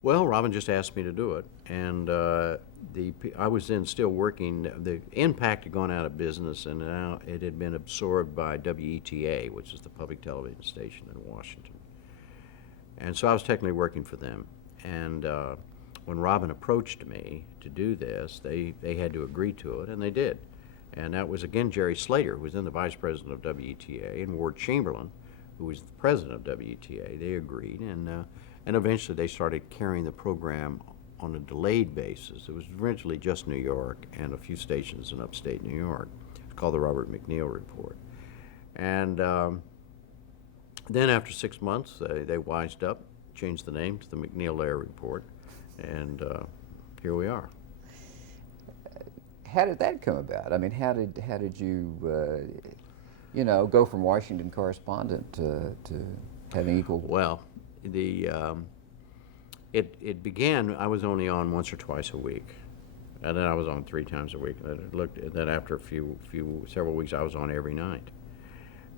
Well, Robin just asked me to do it, and I was then still working. The Impact had gone out of business, and now it had been absorbed by WETA, which is the public television station in Washington. And so I was technically working for them. And when Robin approached me to do this, they had to agree to it, and they did. And that was again Jerry Slater, who was then the vice president of WETA, and Ward Chamberlain, who was the president of WETA. They agreed, and eventually they started carrying the program on a delayed basis. It was originally just New York and a few stations in upstate New York. It's called the Robert MacNeil Report. And then after 6 months, they wised up, changed the name to the MacNeil-Lehrer Report, and here we are. How did that come about? I mean, how did you, go from Washington correspondent to having equal? Well, it began. I was only on once or twice a week, and then I was on 3 times a week. Then after several weeks, I was on every night.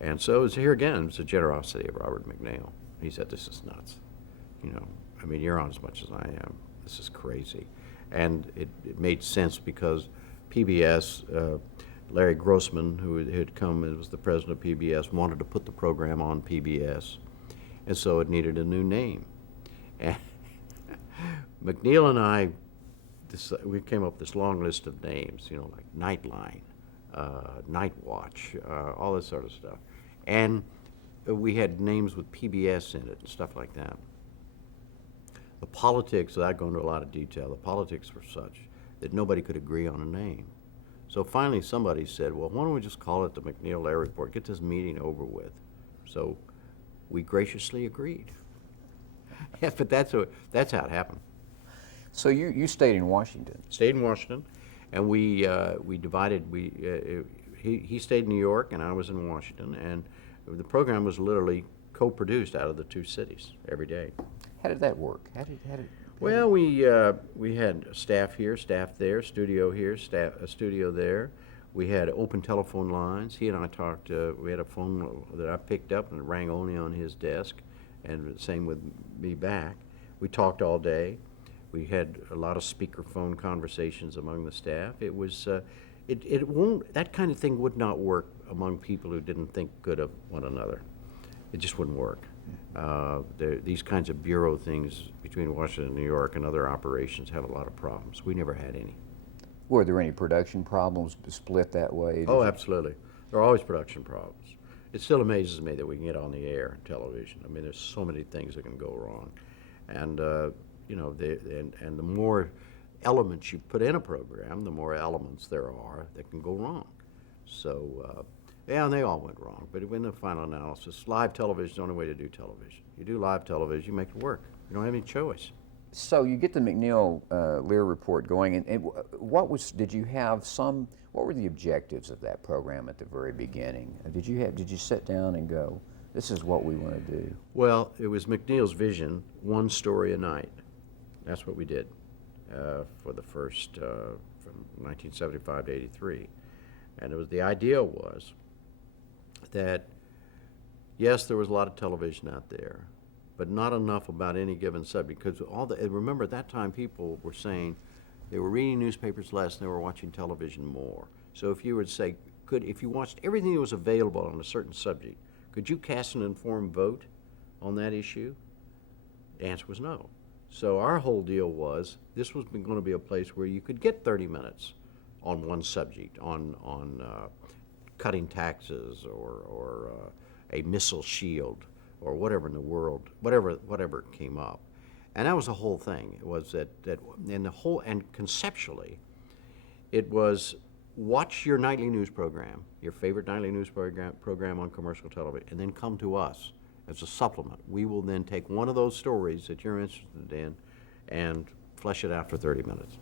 And so here again, it's the generosity of Robert MacNeil. He said, "This is nuts. I mean, you're on as much as I am. This is crazy." And it made sense because PBS, Larry Grossman, who had come and was the president of PBS, wanted to put the program on PBS, and so it needed a new name. And MacNeil and I, we came up with this long list of names, like Nightline, Night Watch, all this sort of stuff. And we had names with PBS in it and stuff like that. The politics, without going into a lot of detail, the politics were such that nobody could agree on a name. So finally somebody said, well, why don't we just call it the MacNeil-Lehrer Report, get this meeting over with. So we graciously agreed. Yeah, but that's how it happened. So you stayed in Washington? Stayed in Washington, and we divided. He stayed in New York, and I was in Washington, and the program was literally co-produced out of the 2 cities every day. How did that work? Well, we had staff here, staff there, studio here, a studio there. We had open telephone lines. He and I talked. We had a phone that I picked up, and it rang only on his desk, and the same with me back. We talked all day. We had a lot of speakerphone conversations among the staff. It was, that kind of thing would not work among people who didn't think good of one another. It just wouldn't work. These kinds of bureau things between Washington and New York and other operations have a lot of problems. We never had any. Were there any production problems split that way? Oh, absolutely. There are always production problems. It still amazes me that we can get on the air in television. I mean, there's so many things that can go wrong. And, and the more elements you put in a program, the more elements there are that can go wrong. So, yeah, and they all went wrong. But in the final analysis, live television is the only way to do television. You do live television, you make it work. You don't have any choice. So you get the MacNeil-Lehrer Report going, and what were the objectives of that program at the very beginning? Did you sit down and go, this is what we want to do? Well, it was MacNeil's vision, 1 story a night. That's what we did for the first, from 1975 to 83. And the idea was that, yes, there was a lot of television out there, but not enough about any given subject. Because remember at that time people were saying they were reading newspapers less and they were watching television more. So if you would say, if you watched everything that was available on a certain subject, could you cast an informed vote on that issue? The answer was no. So our whole deal was this was going to be a place where you could get 30 minutes on one subject, on cutting taxes or a missile shield or whatever in the world, whatever came up. And that was the whole thing. It was and conceptually, it was watch your nightly news program, your favorite nightly news program on commercial television, and then come to us as a supplement. We will then take one of those stories that you're interested in and flesh it out for 30 minutes.